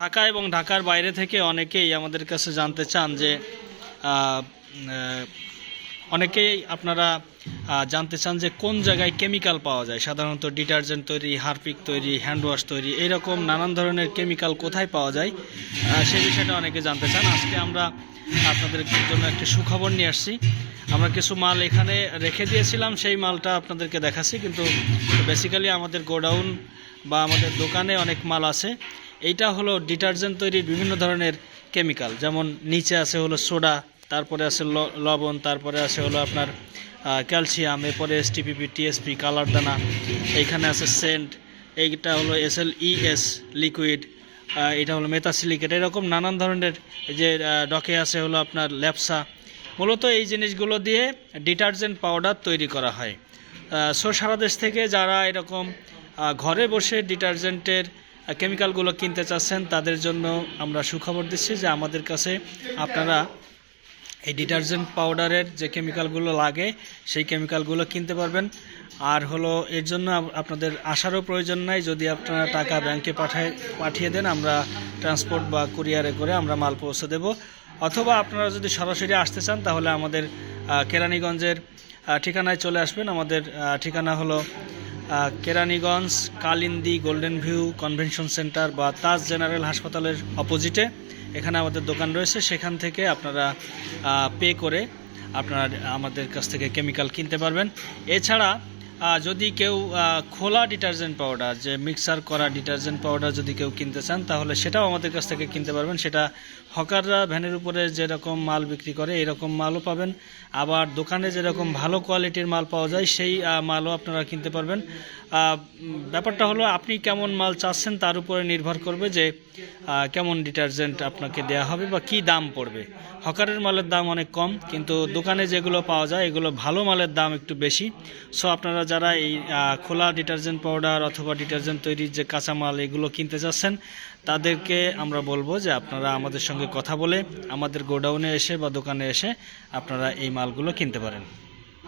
ঢাকা এবং ঢাকার বাইরে থেকে অনেকেই আমাদের কাছে জানতে চান যে আহ, আহ, অনেকেই আপনারা জানতে চান যে কোন জায়গায় কেমিক্যাল পাওয়া যায়, সাধারণত ডিটারজেন্ট তৈরি, হারপিক তৈরি, হ্যান্ড ওয়াশ তৈরি, এইরকম নানান ধরনের কেমিক্যাল কোথায় পাওয়া যায় সেই বিষয়টা অনেকে জানতে চান। আজকে আমরা আপনাদের জন্য একটি সুখবর নিয়ে আসছি। আমরা কিছু মাল এখানে রেখে দিয়েছিলাম, সেই মালটা আপনাদেরকে দেখাচ্ছি, কিন্তু বেসিক্যালি আমাদের গোডাউন বা আমাদের দোকানে অনেক মাল আছে। এইটা হলো ডিটারজেন্ট তৈরির বিভিন্ন ধরনের কেমিক্যাল, যেমন নিচে আছে হলো সোডা, তারপরে আছে লবণ, তারপরে আছে হলো আপনার ক্যালসিয়াম, এরপরে এসটিপিপি, টিএসপি, কালার দানা, এইখানে আছে সেন্ট, এইটা হলো এসএলইএস লিকুইড, এটা হলো মেথাসিলিকেট, এরকম নানান ধরনের। যে ডকে আছে হলো আপনার ল্যাপসা। মূলত এই জিনিসগুলো দিয়ে ডিটারজেন্ট পাউডার তৈরি করা হয়। সারা দেশ থেকে যারা এরকম ঘরে বসে ডিটারজেন্টের কেমিক্যালগুলো কিনতে চাচ্ছেন তাদের জন্য আমরা সুখবর দিচ্ছি যে আমাদের কাছে আপনারা এই ডিটারজেন্ট পাউডারের যে কেমিক্যালগুলো লাগে সেই কেমিক্যালগুলো কিনতে পারবেন। আর হলো এর জন্য আপনাদের আসারও প্রয়োজন নাই। যদি আপনারা টাকা ব্যাংকে পাঠিয়ে দেন, আমরা ট্রান্সপোর্ট বা কুরিয়ারে করে আমরা মাল পৌঁছে দেব। অথবা আপনারা যদি সরাসরি আসতে চান তাহলে আমাদের কেরানীগঞ্জের ঠিকানায় চলে আসবেন। আমাদের ঠিকানা হলো Keraniganj Kalindi golden view convention centre বা তাজ জেনারেল হাসপাতালের অপোজিটে এখানে আমাদের দোকান রয়েছে। সেখান থেকে আপনারা পে করে আপনারা আমাদের কাছ থেকে কেমিক্যাল কিনতে পারবেন। এছাড়া যদি কেউ খোলা ডিটারজেন্ট পাউডার, যে মিক্সার করা ডিটারজেন্ট পাউডার যদি কেউ কিনতে চান তাহলে সেটাও আমাদের কাছ থেকে কিনতে পারবেন। সেটা হকাররা ভ্যানের উপরে যেরকম মাল বিক্রি করে এরকম মালও পাবেন। আবার দোকানে যেরকম ভালো কোয়ালিটির মাল পাওয়া যায় সেই মালও আপনারা কিনতে পারবেন। ব্যাপারটা হলো আপনি কেমন মাল চাচ্ছেন তার উপরে নির্ভর করবে যে কেমন ডিটারজেন্ট আপনাকে দেওয়া হবে বা কী দাম পড়বে। হকারের মালের দাম অনেক কম, কিন্তু দোকানে যেগুলো পাওয়া যায় এগুলো ভালো মালের দাম একটু বেশি। সো আপনারা যারা এই খোলা ডিটারজেন্ট পাউডার অথবা ডিটারজেন্ট তৈরির যে কাঁচামাল এগুলো কিনতে চাচ্ছেন তাদেরকে আমরা বলবো যে আপনারা আমাদের সঙ্গে কথা বলে আমাদের গোডাউনে এসে বা দোকানে এসে আপনারা এই মালগুলো কিনতে পারেন।